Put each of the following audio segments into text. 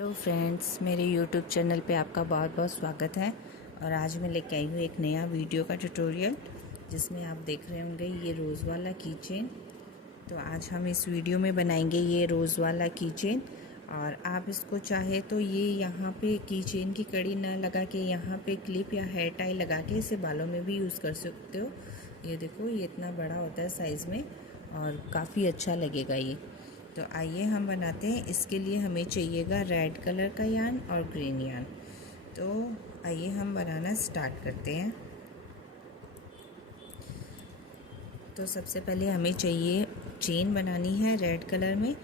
Hello friends, मेरे YouTube channel पे आपका बहुत बहुत स्वागत है। और आज मैं लेके आई हूँ एक नया वीडियो का ट्यूटोरियल जिसमें आप देख रहे होंगे ये रोज़ वाला कीचेन। तो आज हम इस वीडियो में बनाएंगे ये रोज़ वाला कीचेन। और आप इसको चाहे तो ये यहाँ पे कीचेन की कड़ी ना लगा के यहाँ पे क्लिप या हेयर टाई लगा के इसे बालों में भी यूज़ कर सकते हो। ये देखो, ये इतना बड़ा होता है साइज़ में और काफ़ी अच्छा लगेगा ये। तो आइए हम बनाते हैं। इसके लिए हमें चाहिएगा रेड कलर का यार्न और ग्रीन यार्न। तो आइए हम बनाना स्टार्ट करते हैं। तो सबसे पहले हमें चाहिए चेन बनानी है रेड कलर में।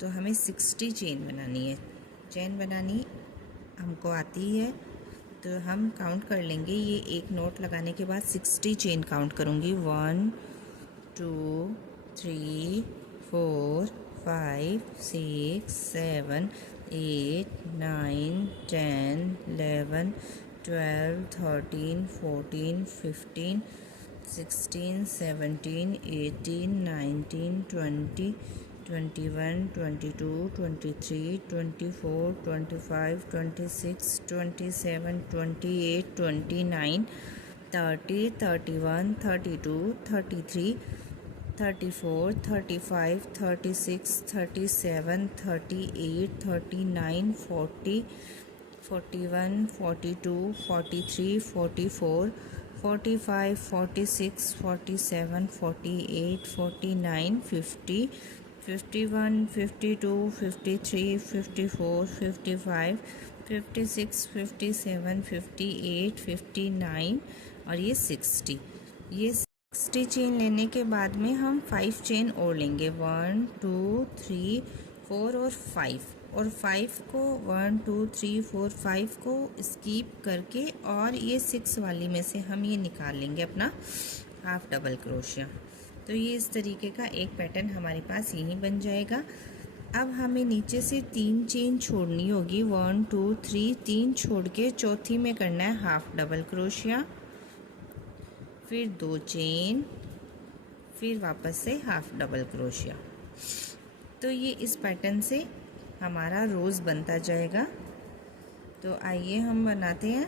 तो हमें 60 चेन बनानी है। चेन बनानी हमको आती है तो हम काउंट कर लेंगे। ये एक नोट लगाने के बाद 60 चेन काउंट करूँगी। 1 2 3 4 5 6 7 8 9 10 11 12 13 14 15 16 17 18 19 20 21 22 23 24 25 26 27 28 29 30 31 32 33 34 35 36 37 38 39 40 41 42 43 44 45 46 47 48 49 50 51 52 53 54 55 56 57 58 59 और ये 60। ये 60 चेन लेने के बाद में हम 5 चेन और लेंगे। 1 2 3 4 और 5। और 5 को 1 2 3 4 5 को स्किप करके और ये 6 वाली में से हम ये निकाल लेंगे अपना हाफ डबल क्रोशिया। तो ये इस तरीके का एक पैटर्न हमारे पास यहीं बन जाएगा। अब हमें नीचे से 3 चेन छोड़नी होगी। 1 2 3 3 छोड़ के चौथी में करना है हाफ डबल क्रोशिया, फिर 2 चेन, फिर वापस से हाफ डबल क्रोशिया। तो ये इस पैटर्न से हमारा रोज़ बनता जाएगा। तो आइए हम बनाते हैं।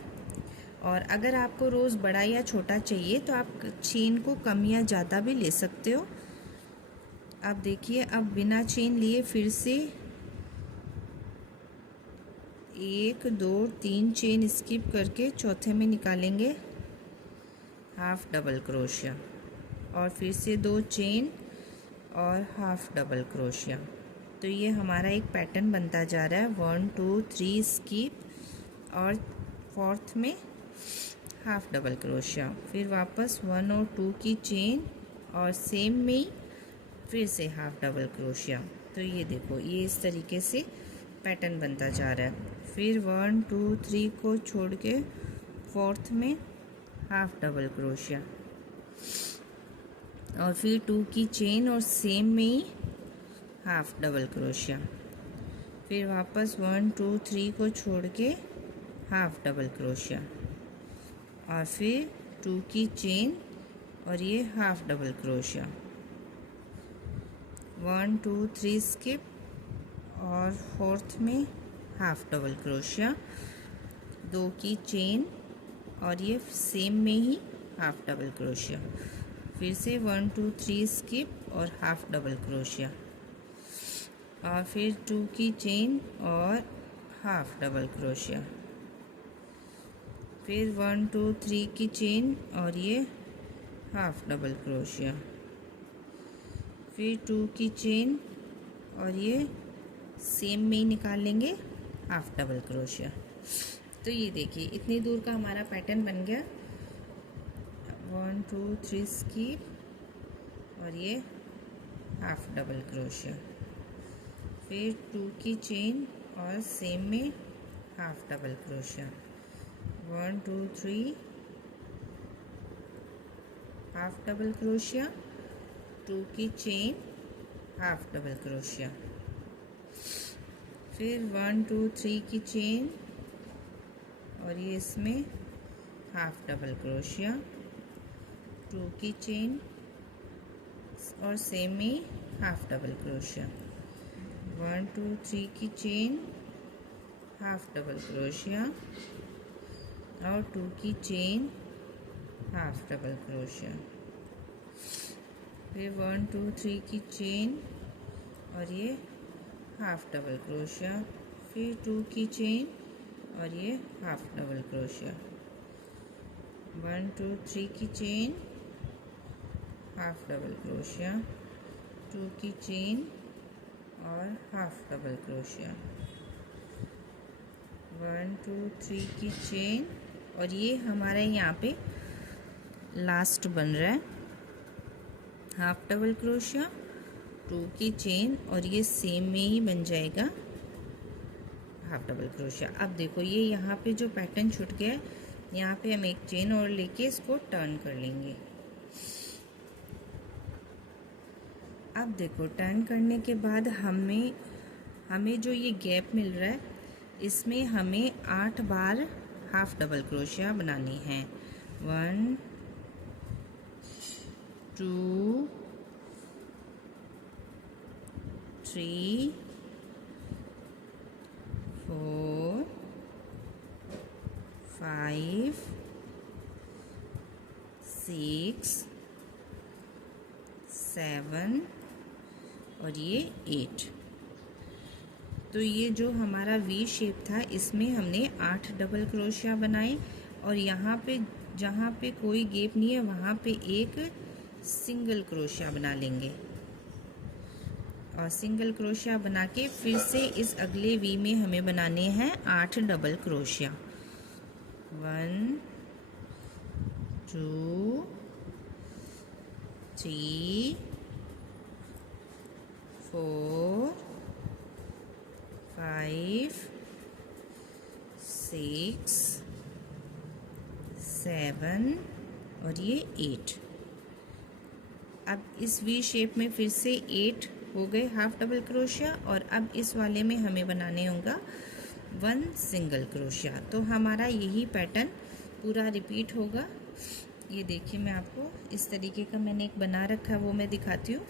और अगर आपको रोज़ बड़ा या छोटा चाहिए तो आप चेन को कम या ज़्यादा भी ले सकते हो। अब देखिए, अब बिना चेन लिए फिर से 1 2 3 चेन स्किप करके चौथे में निकालेंगे हाफ डबल क्रोशिया और फिर से 2 चेन और हाफ डबल क्रोशिया। तो ये हमारा एक पैटर्न बनता जा रहा है। 1 2 3 स्किप और फोर्थ में हाफ डबल क्रोशिया, फिर वापस 1 और 2 की चेन और सेम में ही फिर से हाफ डबल क्रोशिया। तो ये देखो, ये इस तरीके से पैटर्न बनता जा रहा है। फिर 1 2 3 को छोड़ के फोर्थ में हाफ डबल क्रोशिया और फिर 2 की चेन और सेम में ही हाफ डबल क्रोशिया, फिर वापस 1 2 3 को छोड़ के हाफ डबल क्रोशिया और फिर 2 की चेन और ये हाफ डबल क्रोशिया। 1 2 3 स्किप और फोर्थ में हाफ डबल क्रोशिया, 2 की चेन और ये सेम में ही हाफ डबल क्रोशिया, फिर से 1 2 3 स्किप और हाफ डबल क्रोशिया और फिर 2 की चेन और हाफ डबल क्रोशिया, फिर 1 2 3 की चेन और ये हाफ डबल क्रोशिया, फिर 2 की चेन और ये सेम में ही निकाल लेंगे हाफ डबल क्रोशिया। तो ये देखिए, इतनी दूर का हमारा पैटर्न बन गया। 1 2 3 स्किप और ये हाफ डबल क्रोशिया, फिर 2 की चेन और सेम में half double crochet, 1 2 3 half double crochet, 2 की चेन, हाफ डबल क्रोशिया, फिर 1 2 3 की चेन और ये इसमें हाफ डबल क्रोशिया, 2 की चेन और सेम में हाफ डबल क्रोशिया, 1 2 3 की चेन हाफ डबल क्रोशिया और 2 की चेन, हाफ डबल क्रोशिया, फिर 1 2 3 की चेन और ये हाफ डबल क्रोशिया, फिर 2 की चेन और ये हाफ डबल क्रोशिया, 1 2 3 की चेन, हाफ डबल क्रोशिया, 2 की चेन और हाफ डबल क्रोशिया, 1 2 3 की चेन और ये हमारे यहाँ पे लास्ट बन रहा है हाफ डबल क्रोशिया, 2 की चेन और ये सेम में ही बन जाएगा हाफ डबल क्रोशिया। अब देखो ये यहाँ पे जो पैटर्न छूट गया है, यहाँ पे हम एक चेन और लेके इसको टर्न कर लेंगे। अब देखो टर्न करने के बाद हमें जो ये गैप मिल रहा है, इसमें हमें 8 बार हाफ डबल क्रोशिया बनानी है। 1 2 3 4 5 6 7 और ये 8। तो ये जो हमारा वी शेप था, इसमें हमने 8 डबल क्रोशिया बनाए और यहाँ पे जहाँ पे कोई गैप नहीं है वहाँ पे एक सिंगल क्रोशिया बना लेंगे और सिंगल क्रोशिया बना के फिर से इस अगले वी में हमें बनाने हैं 8 डबल क्रोशिया। 1 2 3 4 5 6 7 और ये 8। अब इस वी शेप में फिर से 8 हो गए हाफ डबल क्रोशिया और अब इस वाले में हमें बनाने होगा 1 सिंगल क्रोशिया। तो हमारा यही पैटर्न पूरा रिपीट होगा। ये देखिए, मैं आपको इस तरीके का मैंने एक बना रखा है, वो मैं दिखाती हूँ।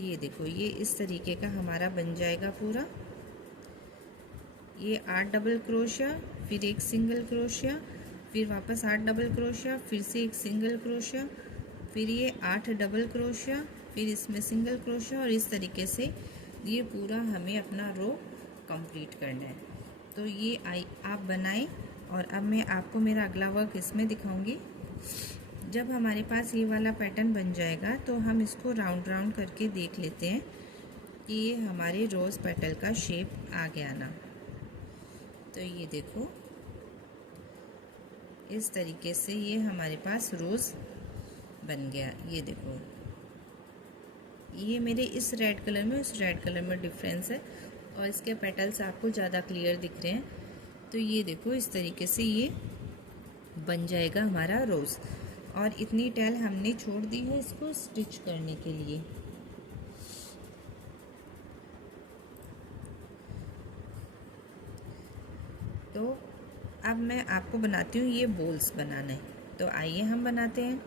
ये देखो, ये इस तरीके का हमारा बन जाएगा पूरा। ये 8 डबल क्रोशिया, फिर एक सिंगल क्रोशिया, फिर वापस 8 डबल क्रोशिया, फिर से एक सिंगल क्रोशिया, फिर ये 8 डबल क्रोशिया, फिर इसमें सिंगल क्रोशिया और इस तरीके से ये पूरा हमें अपना रो कंप्लीट करना है। तो ये आप बनाएं और अब मैं आपको मेरा अगला वर्क इसमें दिखाऊंगी। जब हमारे पास ये वाला पैटर्न बन जाएगा तो हम इसको राउंड राउंड करके देख लेते हैं कि ये हमारे रोज़ पेटल का शेप आ गया ना। तो ये देखो, इस तरीके से ये हमारे पास रोज़ बन गया। ये देखो, ये मेरे इस रेड कलर में उस रेड कलर में डिफरेंस है और इसके पेटल्स आपको ज़्यादा क्लियर दिख रहे हैं। तो ये देखो, इस तरीके से ये बन जाएगा हमारा रोज़। और इतनी टैल हमने छोड़ दी है इसको स्टिच करने के लिए। तो अब मैं आपको बनाती हूँ ये बोल्स बनाना। तो आइए हम बनाते हैं।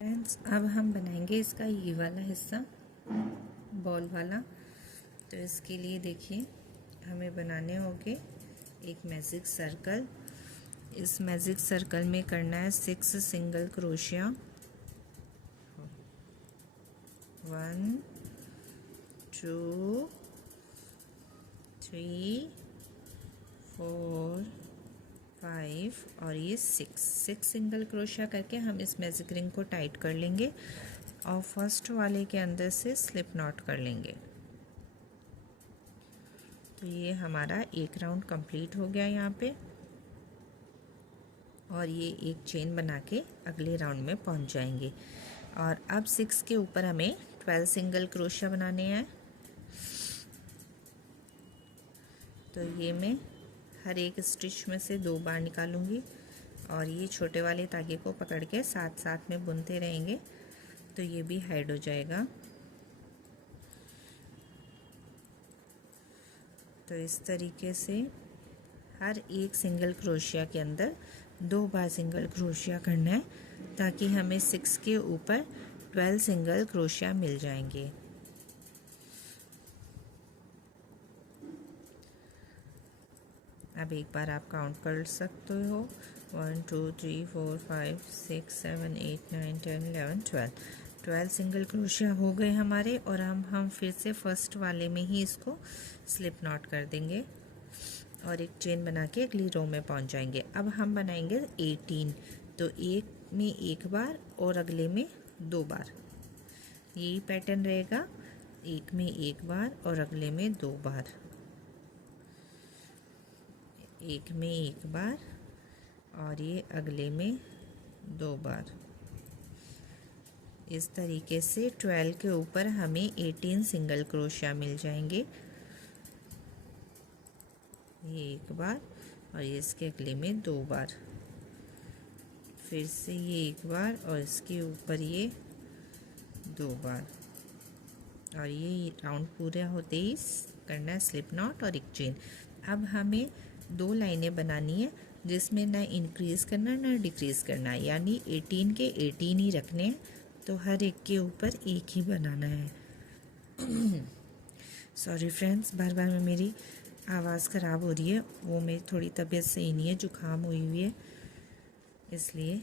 फ्रेंड्स, अब हम बनाएंगे इसका ये वाला हिस्सा, बॉल वाला। तो इसके लिए देखिए, हमें बनाने होंगे एक मैजिक सर्कल। इस मैजिक सर्कल में करना है 6 सिंगल क्रोशिया। 1 2 3 4 5 और ये 6 सिंगल क्रोशिया करके हम इस मैजिक रिंग को टाइट कर लेंगे और फर्स्ट वाले के अंदर से स्लिप नॉट कर लेंगे। तो ये हमारा एक राउंड कंप्लीट हो गया यहाँ पे और ये एक चेन बना के अगले राउंड में पहुँच जाएंगे। और अब 6 के ऊपर हमें 12 सिंगल क्रोशिया बनाने हैं। तो ये मैं हर एक स्टिच में से 2 बार निकालूंगी और ये छोटे वाले धागे को पकड़ के साथ साथ में बुनते रहेंगे तो ये भी हाइड हो जाएगा। तो इस तरीके से हर एक सिंगल क्रोशिया के अंदर 2 बार सिंगल क्रोशिया करना है ताकि हमें 6 के ऊपर 12 सिंगल क्रोशिया मिल जाएंगे। अब एक बार आप काउंट कर सकते हो 1 2 3 4 5 6 7 8 9 10 11 12 सिंगल क्रोशिया हो गए हमारे। और हम फिर से फर्स्ट वाले में ही इसको स्लिप नॉट कर देंगे और एक चेन बना के अगली रो में पहुंच जाएंगे। अब हम बनाएंगे 18, तो एक में एक बार और अगले में 2 बार, यही पैटर्न रहेगा। एक में एक बार और अगले में 2 बार, एक में एक बार और ये अगले में 2 बार। इस तरीके से 12 के ऊपर हमें 18 सिंगल क्रोशिया मिल जाएंगे। ये एक बार और ये इसके अगले में 2 बार, फिर से ये एक बार और इसके ऊपर ये 2 बार। और ये राउंड पूरा होते ही करना है स्लिप नॉट और एक चेन। अब हमें 2 लाइनें बनानी है जिसमें ना इंक्रीज करना ना डिक्रीज करना है, यानी 18 के 18 ही रखने हैं। तो हर एक के ऊपर एक ही बनाना है। सॉरी फ्रेंड्स, बार बार में मेरी आवाज़ ख़राब हो रही है, वो मेरी थोड़ी तबीयत सही नहीं है, जुकाम हुई हुई है, इसलिए।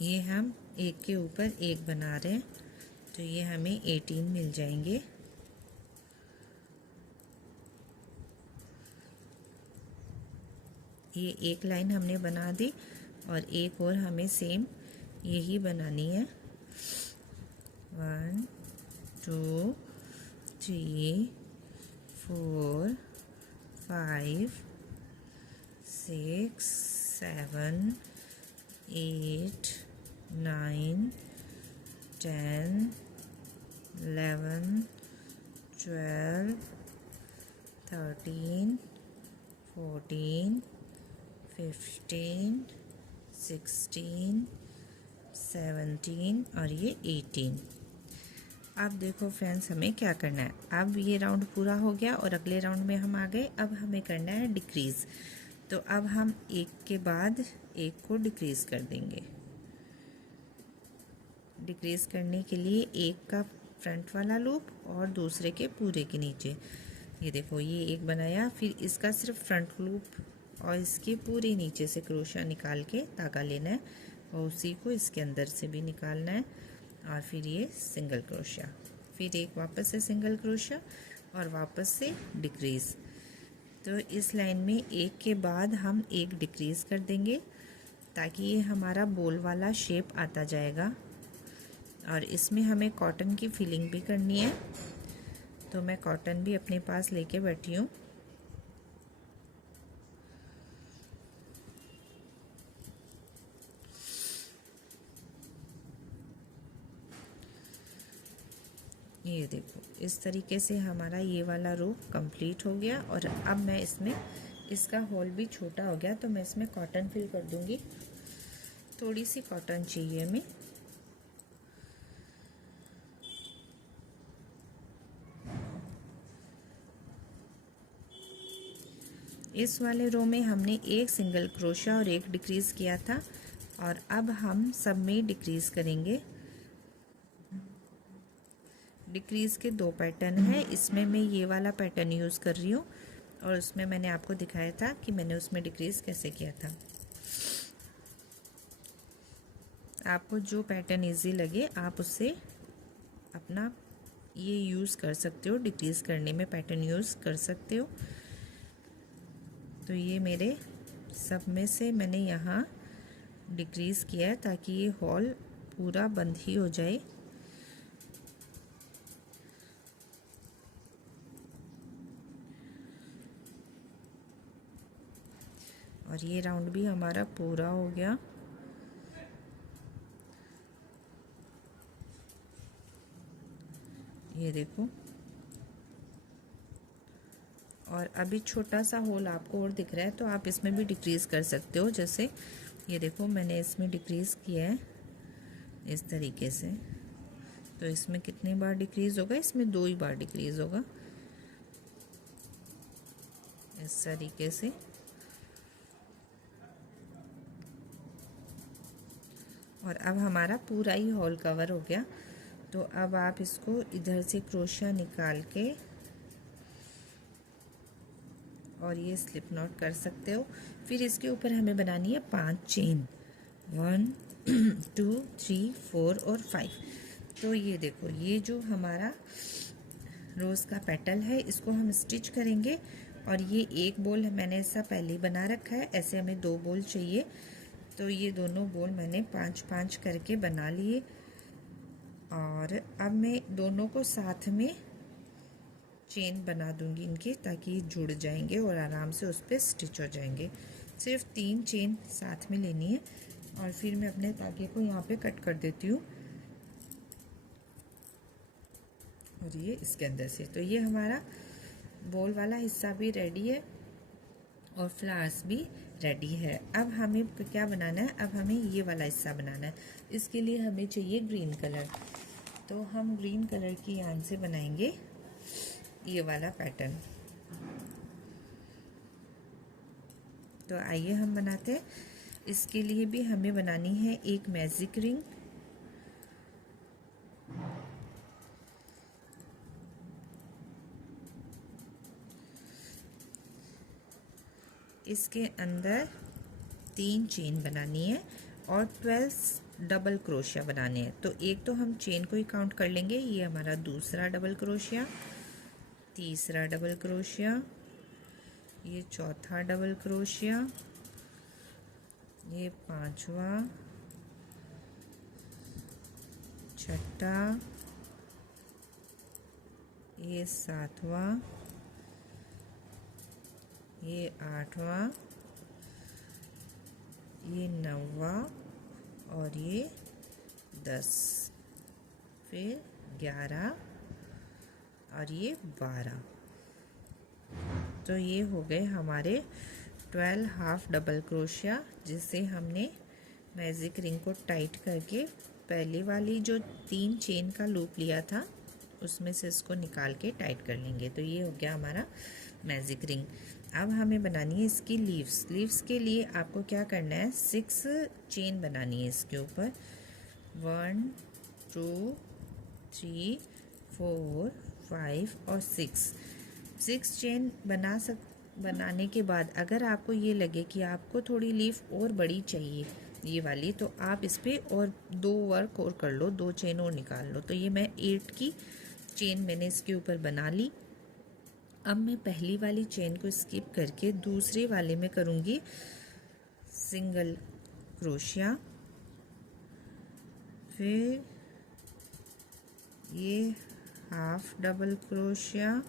ये हम एक के ऊपर एक बना रहे हैं तो ये हमें 18 मिल जाएंगे। ये एक लाइन हमने बना दी और एक और हमें सेम यही बनानी है। 1 2 3 4 5 6 7 8 9 10 11 12 13 14 15 16 17 और ये 18। अब देखो फ्रेंड्स, हमें क्या करना है। अब ये राउंड पूरा हो गया और अगले राउंड में हम आ गए। अब हमें करना है डिक्रीज़। तो अब हम एक के बाद एक को डिक्रीज़ कर देंगे। डिक्रीज़ करने के लिए एक का फ्रंट वाला लूप और दूसरे के पूरे के नीचे। ये देखो, ये एक बनाया, फिर इसका सिर्फ फ्रंट लूप और इसके पूरे नीचे से क्रोशिया निकाल के धागा लेना है और उसी को इसके अंदर से भी निकालना है और फिर ये सिंगल क्रोशिया, फिर एक वापस से सिंगल क्रोशिया और वापस से डिक्रीज़। तो इस लाइन में एक के बाद हम एक डिक्रीज़ कर देंगे ताकि ये हमारा बोल वाला शेप आता जाएगा। और इसमें हमें कॉटन की फिलिंग भी करनी है, तो मैं कॉटन भी अपने पास लेके बैठी हूँ। ये देखो, इस तरीके से हमारा ये वाला रो कंप्लीट हो गया। और अब मैं इसमें, इसका होल भी छोटा हो गया तो मैं इसमें कॉटन फिल कर दूंगी। थोड़ी सी कॉटन चाहिए हमें। इस वाले रो में हमने एक सिंगल क्रोशिया और एक डिक्रीज़ किया था और अब हम सब में डिक्रीज़ करेंगे। डिक्रीज़ के 2 पैटर्न हैं, इसमें मैं ये वाला पैटर्न यूज़ कर रही हूँ और उसमें मैंने आपको दिखाया था कि मैंने उसमें डिक्रीज़ कैसे किया था। आपको जो पैटर्न इजी लगे आप उससे अपना ये यूज़ कर सकते हो, डिक्रीज़ करने में पैटर्न यूज़ कर सकते हो। तो ये मेरे सब में से मैंने यहाँ डिक्रीज़ किया है ताकि ये हॉल पूरा बंद ही हो जाए। और ये राउंड भी हमारा पूरा हो गया। ये देखो। और अभी छोटा सा होल आपको और दिख रहा है, तो आप इसमें भी डिक्रीज़ कर सकते हो। जैसे ये देखो, मैंने इसमें डिक्रीज़ किया है इस तरीके से। तो इसमें कितनी बार डिक्रीज़ होगा? इसमें 2 ही बार डिक्रीज़ होगा, इस तरीके से। और अब हमारा पूरा ही हॉल कवर हो गया। तो अब आप इसको इधर से क्रोशिया निकाल के और ये स्लिप नॉट कर सकते हो। फिर इसके ऊपर हमें बनानी है 5 चेन, 1 2 3 4 और 5। तो ये देखो, ये जो हमारा रोज़ का पेटल है, इसको हम स्टिच करेंगे। और ये एक बोल मैंने ऐसा पहले ही बना रखा है, ऐसे हमें 2 बोल चाहिए। तो ये दोनों बोल मैंने 5-5 करके बना लिए। और अब मैं दोनों को साथ में चेन बना दूंगी इनके, ताकि ये जुड़ जाएंगे और आराम से उस पर स्टिच हो जाएंगे। सिर्फ 3 चेन साथ में लेनी है। और फिर मैं अपने धागे को यहाँ पे कट कर देती हूँ, और ये इसके अंदर से। तो ये हमारा बॉल वाला हिस्सा भी रेडी है और फ्लावर्स भी रेडी है। अब हमें क्या बनाना है? अब हमें ये वाला हिस्सा बनाना है। इसके लिए हमें चाहिए ग्रीन कलर। तो हम ग्रीन कलर की यार्न से बनाएंगे ये वाला पैटर्न। तो आइए हम बनाते हैं। इसके लिए भी हमें बनानी है एक मैजिक रिंग। इसके अंदर 3 चेन बनानी है और 12 डबल क्रोशिया बनाने हैं। तो एक तो हम चेन को ही काउंट कर लेंगे। ये हमारा दूसरा डबल क्रोशिया, तीसरा डबल क्रोशिया, ये चौथा डबल क्रोशिया, ये 5वां, छठा, ये 7वां, ये 8वां, ये 9वां और ये 10, फिर 11 और ये 12। तो ये हो गए हमारे 12 हाफ डबल क्रोशिया, जिससे हमने मैजिक रिंग को टाइट करके पहले वाली जो 3 चेन का लूप लिया था उसमें से इसको निकाल के टाइट कर लेंगे। तो ये हो गया हमारा मैजिक रिंग। अब हमें बनानी है इसकी लीव्स। लीव्स के लिए आपको क्या करना है? 6 चेन बनानी है इसके ऊपर। 1 2 3 4 5 और 6 चेन बनाने के बाद अगर आपको ये लगे कि आपको थोड़ी लीफ और बड़ी चाहिए ये वाली, तो आप इस पर और 2 वर्क और कर लो, 2 चेन और निकाल लो। तो ये मैं 8 की चेन मैंने इसके ऊपर बना ली। अब मैं पहली वाली चेन को स्किप करके दूसरे वाले में करूँगी सिंगल क्रोशिया, फिर ये हाफ डबल क्रोशिया,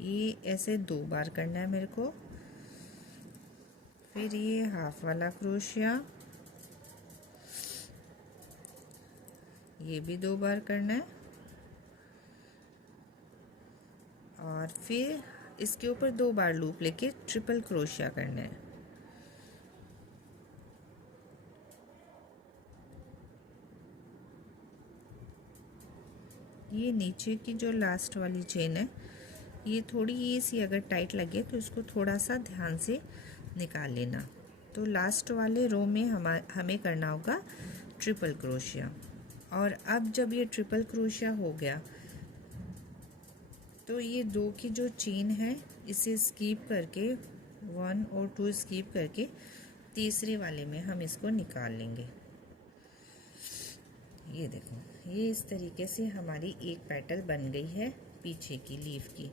ये ऐसे 2 बार करना है मेरे को, फिर ये हाफ वाला क्रोशिया, ये भी 2 बार करना है, और फिर इसके ऊपर 2 बार लूप लेके ट्रिपल क्रोशिया करना है। ये नीचे की जो लास्ट वाली चेन है, ये थोड़ी सी अगर टाइट लगे तो इसको थोड़ा सा ध्यान से निकाल लेना। तो लास्ट वाले रो में हमें करना होगा ट्रिपल क्रोशिया। और अब जब ये ट्रिपल क्रोशिया हो गया तो ये 2 की जो चेन है इसे स्किप करके 1 और 2 स्किप करके तीसरे वाले में हम इसको निकाल लेंगे। ये देखो, ये इस तरीके से हमारी एक पेटल बन गई है पीछे की लीफ की।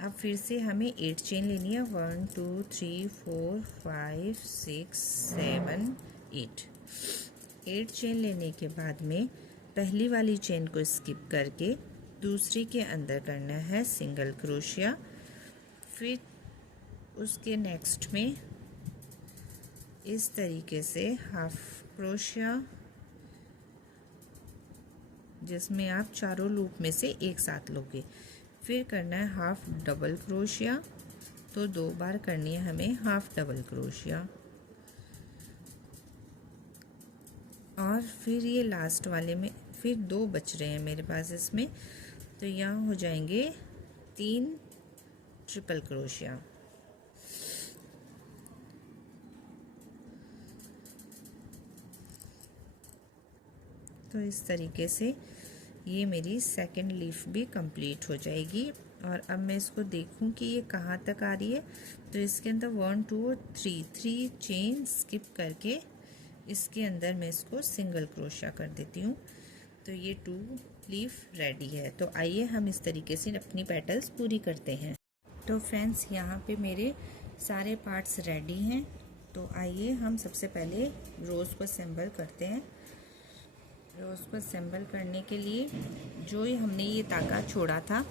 अब फिर से हमें 8 चेन लेनी है। 1 2 3 4 5 6 7 8। 8 चेन लेने के बाद में पहली वाली चेन को स्किप करके दूसरी के अंदर करना है सिंगल क्रोशिया, फिर उसके नेक्स्ट में इस तरीके से हाफ क्रोशिया, जिसमें आप चारों लूप में से एक साथ लोगे। फिर करना है हाफ डबल क्रोशिया, तो 2 बार करनी है हमें हाफ डबल क्रोशिया। और फिर ये लास्ट वाले में फिर 2 बच रहे हैं मेरे पास इसमें, तो यहाँ हो जाएंगे 3 ट्रिपल क्रोशिया। तो इस तरीके से ये मेरी सेकंड लीफ भी कंप्लीट हो जाएगी। और अब मैं इसको देखूं कि ये कहाँ तक आ रही है, तो इसके अंदर 1 2 और 3 चेन स्किप करके इसके अंदर मैं इसको सिंगल क्रोशिया कर देती हूँ। तो ये 2 लीफ रेडी है। तो आइए हम इस तरीके से अपनी पेटल्स पूरी करते हैं। तो फ्रेंड्स, यहाँ पे मेरे सारे पार्ट्स रेडी हैं। तो आइए हम सबसे पहले रोज़ को असेंबल करते हैं। रोज़ को असेंबल करने के लिए जो ही हमने ये तागा छोड़ा था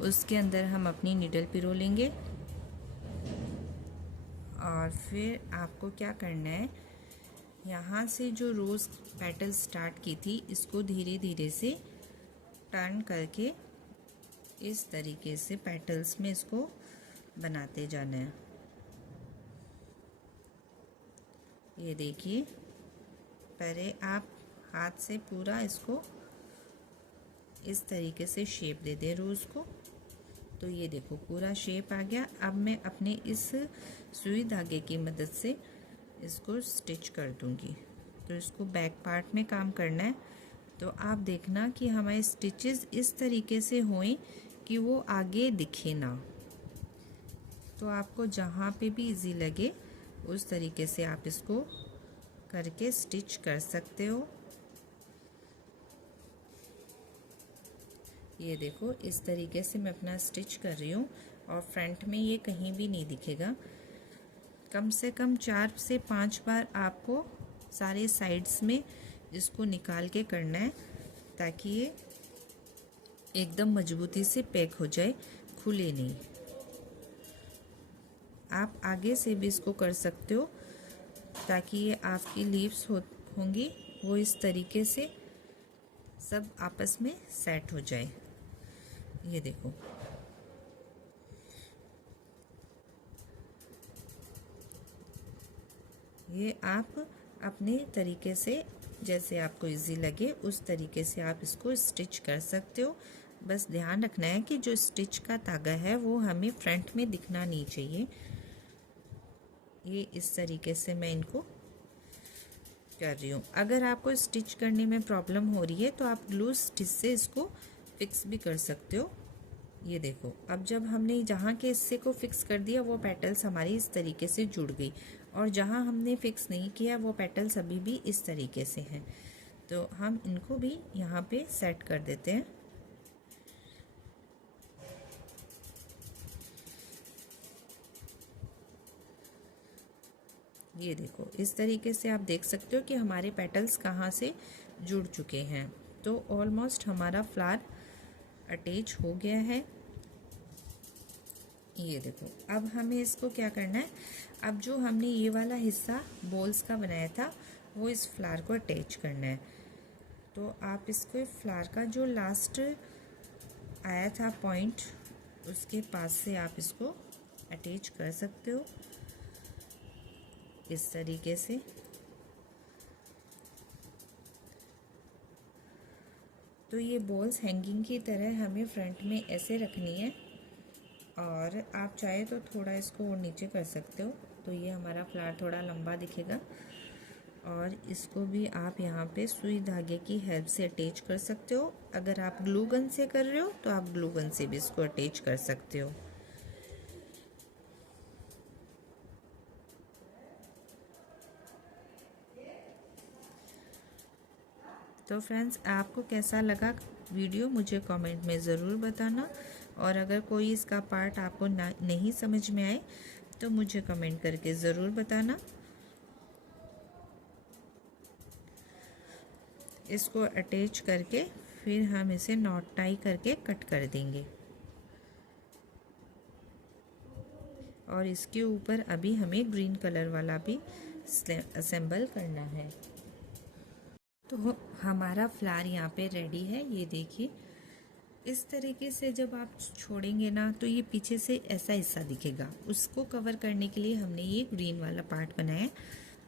उसके अंदर हम अपनी नीडल पिरो लेंगे। और फिर आपको क्या करना है, यहाँ से जो रोज़ पेटल स्टार्ट की थी इसको धीरे धीरे से टर्न करके इस तरीके से पेटल्स में इसको बनाते जाना है। ये देखिए, पहले आप हाथ से पूरा इसको इस तरीके से शेप दे दें रोज़ को। तो ये देखो पूरा शेप आ गया। अब मैं अपने इस सुई धागे की मदद से इसको स्टिच कर दूंगी। तो इसको बैक पार्ट में काम करना है। तो आप देखना कि हमारे स्टिचेस इस तरीके से हों कि वो आगे दिखे ना। तो आपको जहाँ पे भी इजी लगे उस तरीके से आप इसको करके स्टिच कर सकते हो। ये देखो इस तरीके से मैं अपना स्टिच कर रही हूँ और फ्रंट में ये कहीं भी नहीं दिखेगा। कम से कम 4 से 5 बार आपको सारे साइड्स में इसको निकाल के करना है ताकि ये एकदम मजबूती से पैक हो जाए, खुले नहीं। आप आगे से भी इसको कर सकते हो ताकि ये आपकी लीव्स होंगी वो इस तरीके से सब आपस में सेट हो जाए। ये देखो, ये आप अपने तरीके से जैसे आपको इजी लगे उस तरीके से आप इसको स्टिच कर सकते हो। बस ध्यान रखना है कि जो स्टिच का धागा है वो हमें फ्रंट में दिखना नहीं चाहिए। ये इस तरीके से मैं इनको कर रही हूँ। अगर आपको स्टिच करने में प्रॉब्लम हो रही है तो आप ग्लू स्टिच से इसको फिक्स भी कर सकते हो। ये देखो, अब जब हमने जहाँ के हिस्से को फिक्स कर दिया वो पेटल्स हमारी इस तरीके से जुड़ गई, और जहाँ हमने फिक्स नहीं किया वो पेटल्स अभी भी इस तरीके से हैं। तो हम इनको भी यहाँ पे सेट कर देते हैं। ये देखो, इस तरीके से आप देख सकते हो कि हमारे पेटल्स कहाँ से जुड़ चुके हैं। तो ऑलमोस्ट हमारा फ्लावर अटैच हो गया है। ये देखो, अब हमें इसको क्या करना है, अब जो हमने ये वाला हिस्सा बॉल्स का बनाया था वो इस फ्लावर को अटैच करना है। तो आप इसको फ्लावर का जो लास्ट आया था पॉइंट उसके पास से आप इसको अटैच कर सकते हो इस तरीके से। तो ये बॉल्स हैंगिंग की तरह हमें फ्रंट में ऐसे रखनी है, और आप चाहे तो थोड़ा इसको और नीचे कर सकते हो। तो ये हमारा फ्लावर थोड़ा लंबा दिखेगा, और इसको भी आप यहाँ पे सुई धागे की हेल्प से अटैच कर सकते हो। अगर आप ग्लू गन से कर रहे हो तो आप ग्लू गन से भी इसको अटैच कर सकते हो। तो फ्रेंड्स, आपको कैसा लगा वीडियो मुझे कमेंट में ज़रूर बताना, और अगर कोई इसका पार्ट आपको नहीं समझ में आए तो मुझे कमेंट करके ज़रूर बताना। इसको अटैच करके फिर हम इसे नॉट टाई करके कट कर देंगे, और इसके ऊपर अभी हमें ग्रीन कलर वाला भी असेंबल करना है। तो हमारा फ्लावर यहाँ पे रेडी है। ये देखिए, इस तरीके से जब आप छोड़ेंगे ना तो ये पीछे से ऐसा हिस्सा दिखेगा। उसको कवर करने के लिए हमने ये ग्रीन वाला पार्ट बनाया।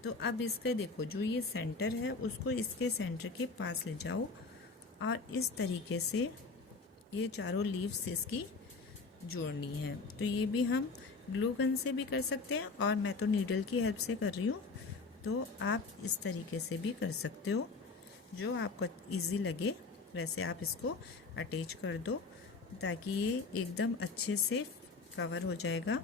तो अब इसका देखो, जो ये सेंटर है उसको इसके सेंटर के पास ले जाओ और इस तरीके से ये चारों लीव्स इसकी जोड़नी है। तो ये भी हम ग्लू गन से भी कर सकते हैं और मैं तो नीडल की हेल्प से कर रही हूँ। तो आप इस तरीके से भी कर सकते हो, जो आपको इजी लगे वैसे आप इसको अटैच कर दो ताकि ये एकदम अच्छे से कवर हो जाएगा।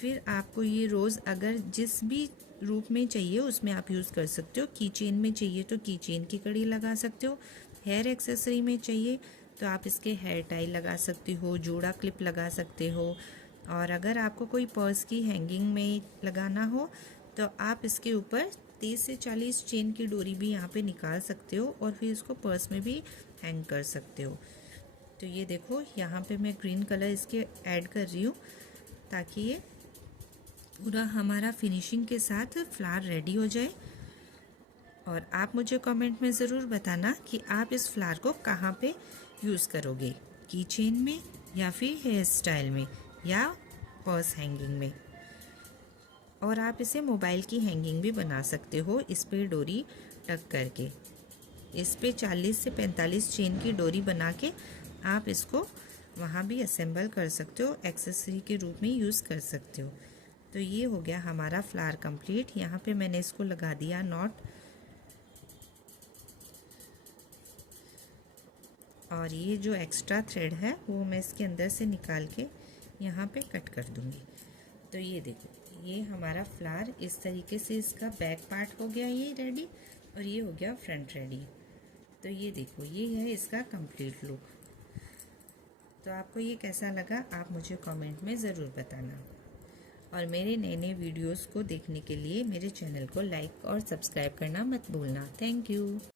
फिर आपको ये रोज़ अगर जिस भी रूप में चाहिए उसमें आप यूज़ कर सकते हो। की चेन में चाहिए तो की चेन की कड़ी लगा सकते हो। हेयर एक्सेसरी में चाहिए तो आप इसके हेयर टाई लगा सकते हो, जोड़ा क्लिप लगा सकते हो। और अगर आपको कोई पर्स की हैंगिंग में लगाना हो तो आप इसके ऊपर 30 से 40 चेन की डोरी भी यहाँ पे निकाल सकते हो और फिर इसको पर्स में भी हैंग कर सकते हो। तो ये देखो, यहाँ पे मैं ग्रीन कलर इसके ऐड कर रही हूँ ताकि ये पूरा हमारा फिनिशिंग के साथ फ्लावर रेडी हो जाए। और आप मुझे कमेंट में ज़रूर बताना कि आप इस फ्लावर को कहाँ पे यूज़ करोगे, की चेन में या फिर हेयर स्टाइल में या पर्स हैंगिंग में। और आप इसे मोबाइल की हैंगिंग भी बना सकते हो, इस पे डोरी टक करके। इस पे 40 से 45 चेन की डोरी बना के आप इसको वहाँ भी असेंबल कर सकते हो, एक्सेसरी के रूप में यूज़ कर सकते हो। तो ये हो गया हमारा फ्लावर कंप्लीट। यहाँ पे मैंने इसको लगा दिया नॉट और ये जो एक्स्ट्रा थ्रेड है वो मैं इसके अंदर से निकाल के यहाँ पे कट कर दूँगी। तो ये देखो, ये हमारा फ्लावर इस तरीके से इसका बैक पार्ट हो गया ये रेडी और ये हो गया फ्रंट रेडी। तो ये देखो, ये है इसका कंप्लीट लुक। तो आपको ये कैसा लगा आप मुझे कमेंट में ज़रूर बताना। और मेरे नए नए वीडियोस को देखने के लिए मेरे चैनल को लाइक और सब्सक्राइब करना मत भूलना। Thank you.